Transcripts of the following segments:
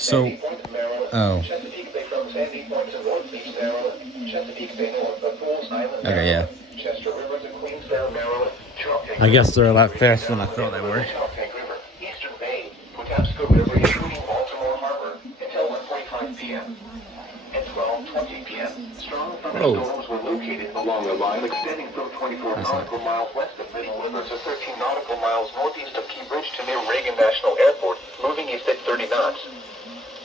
So, oh. Okay, yeah. I guess they're a lot faster than I thought they were. At 12:20 p.m., strong thunderstorms were located along a line extending from 24 nautical miles west of Middle River to 13 nautical miles northeast of Key Bridge to near Reagan National Airport, moving east at 30 knots.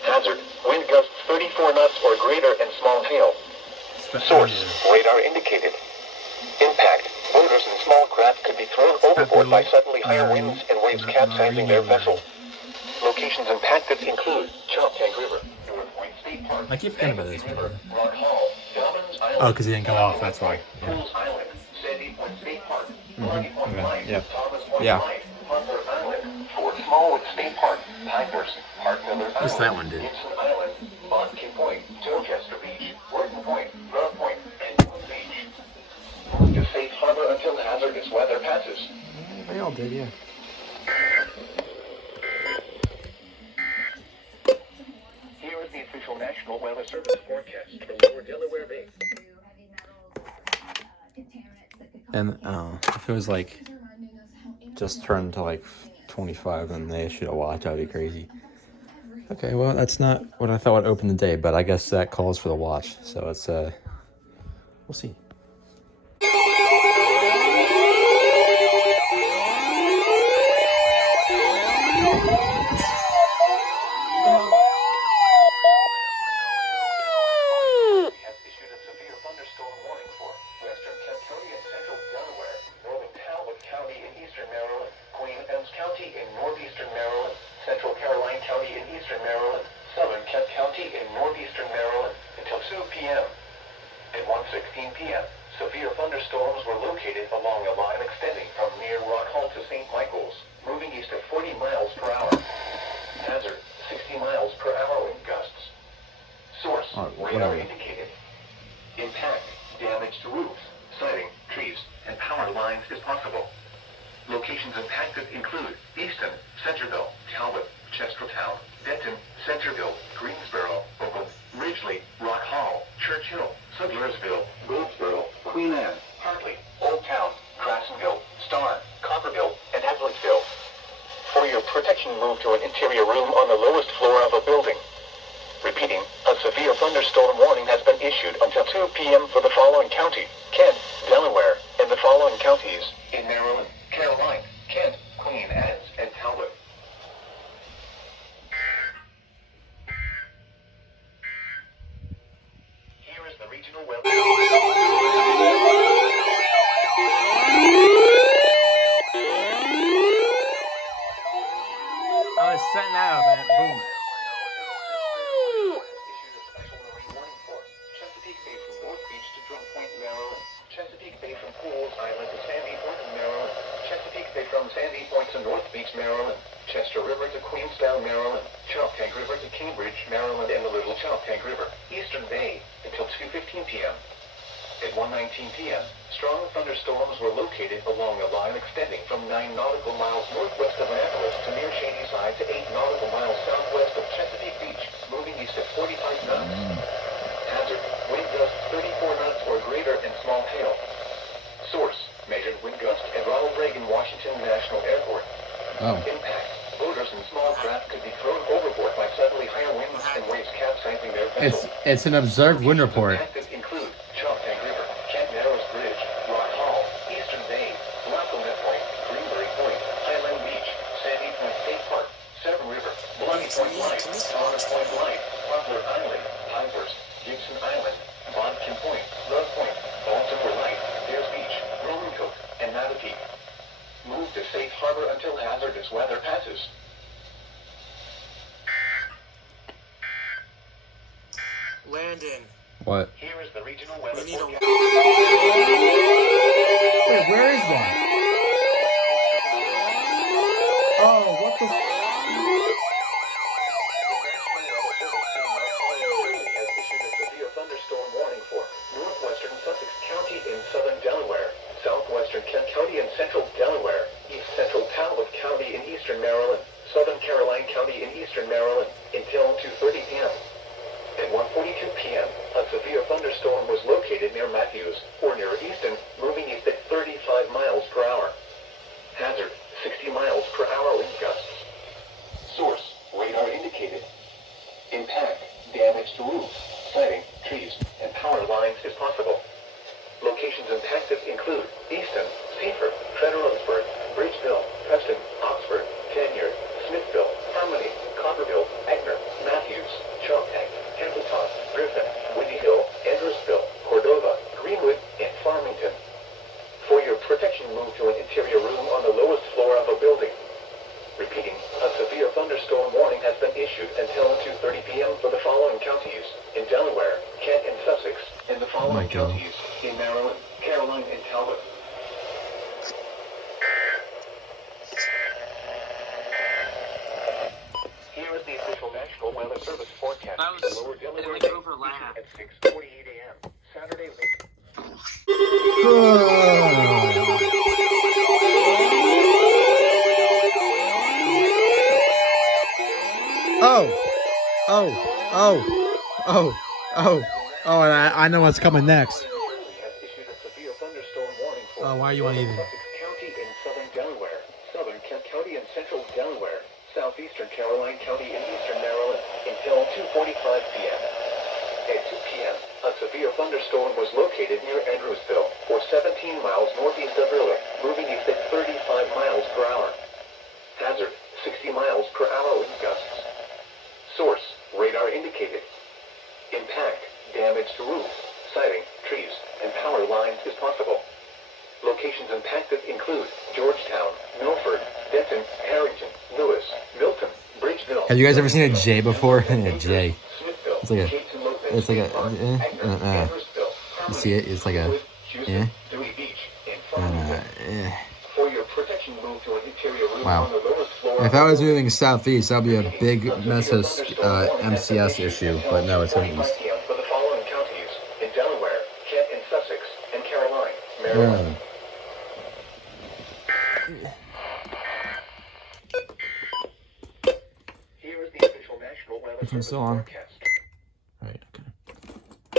Hazard, wind gusts 34 knots or greater and small hail. Source, radar indicated. Impact, boaters and small craft could be thrown overboard by suddenly higher winds and waves capsizing their vessel. Locations impacted include Choptank River, I keep forgetting about this. Oh, because he didn't go off, that's why. Yeah. Yeah. At least that one did. Safe harbor until hazardous weather passes. They all did, yeah. Here is the official National Weather Service forecast for Lower Delaware Bay. And if it was like just turned to like 25 and they issued a watch, that'd be crazy. Okay, well, that's not what I thought would open the day, but I guess that calls for the watch. So it's we'll see. Severe thunderstorms were located along a line extending from near Rock Hall to St. Michael's, moving east at 40 miles per hour. Hazard, 60 miles per hour wind gusts. Source, radar indicated. Impact, damage to roofs, siding, trees, and power lines is possible. Locations impacted include Easton, Centerville, Talbot, Chestertown, Denton, Centerville, Greensboro, Oakland, Ridgely, Rock Hall, Churchill, Sudlersville, Goldsboro, Queen Anne, Hartley, Old Town, Crassenville, Star, Copperville, and Edwardsville. For your protection, move to an interior room on the lowest floor of a building. Repeating, a severe thunderstorm warning has been issued until 2 p.m. for the following county: Kent, Delaware, and the following counties in Maryland, Caroline, Kent, Queen Anne's, and Talbot. Here is the regional weather. I was setting that up and boom. Chesapeake Bay from North Beach to Drum Point, Maryland. Chesapeake Bay from Pools Island to Sandy Point, Maryland. Chesapeake Bay from Sandy Point to North Beach, Maryland. Chester River to Queenstown, Maryland. Choptank River to Cambridge, Maryland, and the Little Choptank River. Eastern Bay until 2:15 p.m. At 1:19 p.m., strong thunderstorms were located along a line extending from 9 nautical miles northwest of Annapolis to near Shadyside to 8 nautical miles southwest of Chesapeake Beach, moving east at 45 knots. Hazard, wind gusts 34 knots or greater and small hail. Source, measured wind gust at Ronald Reagan Washington National Airport. Impact, boaters and small craft could be thrown overboard by suddenly higher winds and waves capsizing their vessel. It's an observed wind report. Include Choptank River, Kent Narrows Bridge, Rock Hall, Eastern Bay, Lackawanna Point, Greenberry Point, Highland Beach, Sandy Point State Park, Severn River, Bloody Point Light, Thomas Point Light, Poplar Island, Pinehurst, Gibson Island, Bodkin Point, Love Point, Baltimore Light, Bears Beach, Roman Cook, and Mattapique. Move to safe harbor until hazardous weather passes. Landon. What? Here is the regional weather We need a- forecast. Wait, where is that? Oh, what the? Has issued a severe thunderstorm warning for northwestern Sussex County in southern Delaware, southwestern Kent County in central Delaware, east central Talbot County in eastern Maryland, southern Caroline County in eastern Maryland until 2:30 p.m. At 1:42 p.m., a severe thunderstorm was located near Matthews, or near Easton, moving east at 35 miles per hour. Hazard, 60 miles per hour wind gusts. Source, radar indicated. Impact, damage to roofs, siding, trees, and power lines is possible. Locations impacted include Easton, Seaford, Federaldsburg, Bridgeville, Preston, Oxford, Tanyard, Smithville, Harmony, Copperville, Egner, Matthews, Choptank, Templeton, Griffin, Windy Hill, Andrewsville, Cordova, Greenwood, and Farmington. For your protection, move to an interior room on the lowest floor of a building. Repeating, a severe thunderstorm warning has been issued until 2:30 p.m. for the following counties in Delaware, Kent and Sussex, and the following counties in Maryland, Caroline, and Talbot. Here is the official National Weather Service forecast. That was for Lower Delaware like Bay, overlap. at 6:48 a.m. Saturday. Oh, and I know what's coming next. Has issued a severe thunderstorm warning for Oh, why are you uneven? Sussex County in southern Delaware, southern Kent County and central Delaware, southeastern Caroline County and eastern Maryland until 2:45 p.m. At 2 p.m., a severe thunderstorm was located near Andrewsville, or 17 miles northeast of Early, moving east at 35 miles per hour. Hazard, 60 miles per hour wind gusts. Source, radar indicated. Impact, damage to roofs, siding, trees, and power lines is possible. Locations impacted include Georgetown, Milford, Denton, Harrington, Lewis, Milton, Bridgeville. Have you guys ever seen a J before? A J. Smithville, It's like a. Caton, Lopez, It's like a. Egner, Andrewsville, You see it? It's like a. Houston, Dewey Beach, and Farmington. For your protection, move to an interior room Wow. on the lowest floor. If I was moving southeast, that'd be a big mess of MCS issue, but no, it's going east. For the following counties in Delaware, Kent and Sussex, and Caroline, Maryland. Here is the official National Weather It's Service still on. forecast. Alright,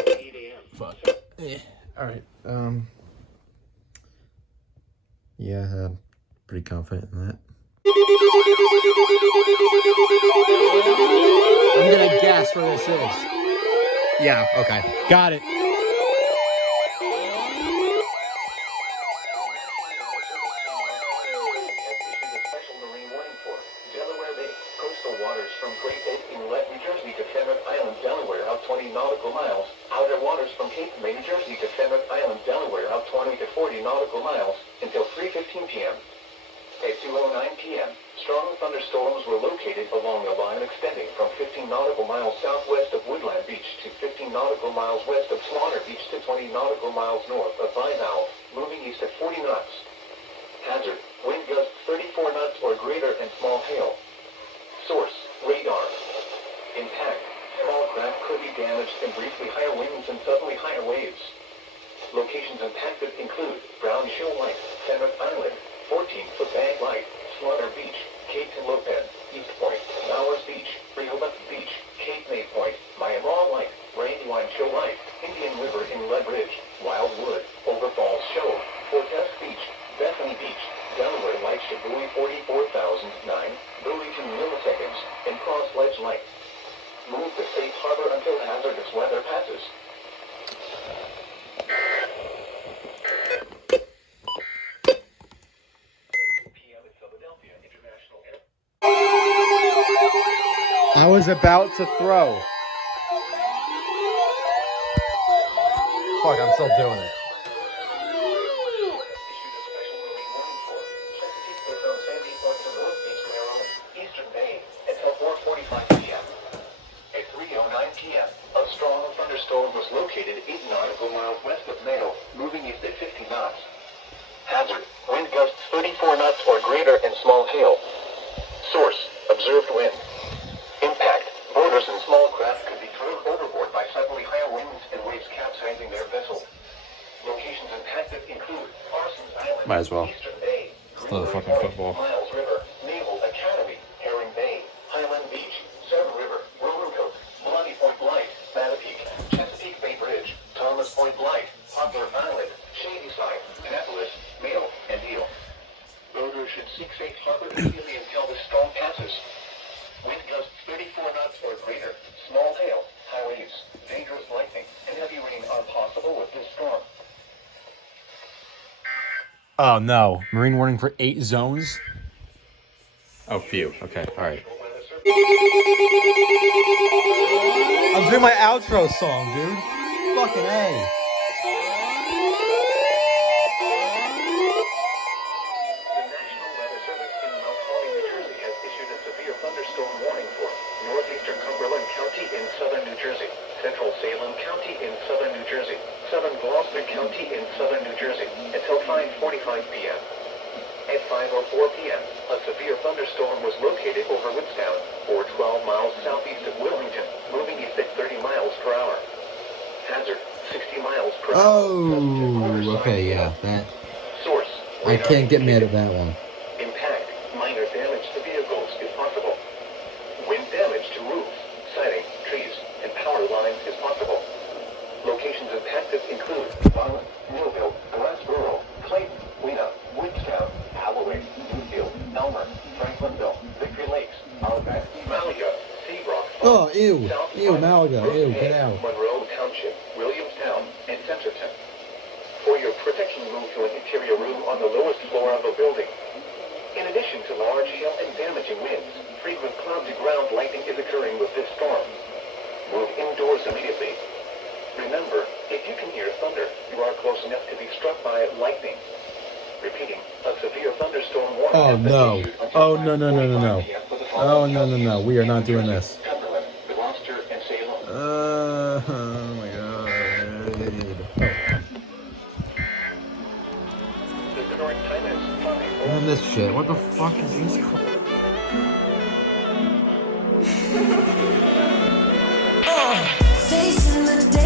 okay. 8 a.m. Fuck. Alright, yeah, I'm pretty confident in that. I'm gonna guess where this is. Yeah, okay. Got it. From Great Bay Inlet, New Jersey to Fenwick Island, Delaware, out 20 nautical miles. Outer waters from Cape May, New Jersey to Fenwick Island, Delaware, out 20 to 40 nautical miles until 3:15 p.m. At 2:09 p.m., strong thunderstorms were located along a line extending from 15 nautical miles southwest of Woodland Beach to 15 nautical miles west of Slaughter Beach to 20 nautical miles north of Vinehouse, moving east at 40 knots. Hazard, wind gusts 34 knots or greater and small hail. Source, radar. Impact, small craft could be damaged and briefly higher winds and suddenly higher waves. Locations impacted include Brown Shoal Light, Fenwick Island, 14-foot Bag Light, Slaughter Beach, Cape and Lopez, East Point, Bowers Beach, Rehoboth Beach, Cape May Point, Miami Light, Brandywine Shoal Light, Indian River Inlet Ridge, Wildwood, Over Falls Shoal, Fortest Beach, Bethany Beach, Delaware Light Shibuya 44,009, Burlington milliseconds, and Cross Ledge Light. Move to safe harbor until hazardous weather passes. At 2 p.m. at Philadelphia International Airport. I was about to throw. Fuck, I'm still doing it. A strong thunderstorm was located 8 nautical miles west of Mayo, moving east at 50 knots. Hazard, wind gusts 34 knots or greater and small hail. Source, observed wind. Impact, boaters and small craft could be thrown overboard by suddenly higher winds and waves capsizing their vessel. Locations impacted include Parsons Island, Might as well. Eastern Bay, Still the fucking Greenwood Point, football. Miles River, Naval Academy, Herring Poplar Island, Shadyside, Annapolis, Mayo, and Deal. Boaters should seek safe harbor immediately until the storm passes. Wind gusts 34 knots or greater. Small hail, high waves, dangerous lightning, and heavy rain are possible with this storm. Oh no. Marine warning for 8 zones? Oh, few. Okay, alright. I'm doing my outro song, dude. Fucking A. The National Weather Service in Mount Holly, New Jersey has issued a severe thunderstorm warning for northeastern Cumberland County in southern New Jersey, central Salem County in southern New Jersey, southern Gloucester County in southern New Jersey until 5:45 p.m. At 5:04 p.m., a severe thunderstorm was located over Woodstown, or 12 miles southeast of Wilmington, moving east at 30 miles per hour. Hazard, 60 miles per hour. Oh, okay, yeah, that. Source, I can't get mad at that one. Impact, minor damage to vehicles if possible. Wind damage to roofs, siding, trees, and power lines is possible. Locations impacted include Garland, Millville, Glassboro, Clayton, Wena, Woodstown, Halloway, Newfield, Elmer, Franklinville, Victory Lakes, Outback, Malaga, Sea Rock, Oh, ew. South Ew, Park, Malaga. Ew, get out. Monroe Township, Williamstown, and Centerton. For your protection, move to an interior room on the lowest floor of a building. In addition to large hail and damaging winds, frequent cloud-to-ground lightning is occurring with this storm. Move indoors immediately. Remember, if you can hear thunder, you are close enough to be struck by lightning. Repeating, a severe thunderstorm warning Oh, has been no. issued until Oh, no, no, no, no, 5:45 no. p.m. for the Oh, following no, no, no. counties We are in not New doing Jersey, this. Cumberland, Gloucester, and Salem. Oh my god. The current time is 5:00. And this shit. What the fuck is this? Facing the day.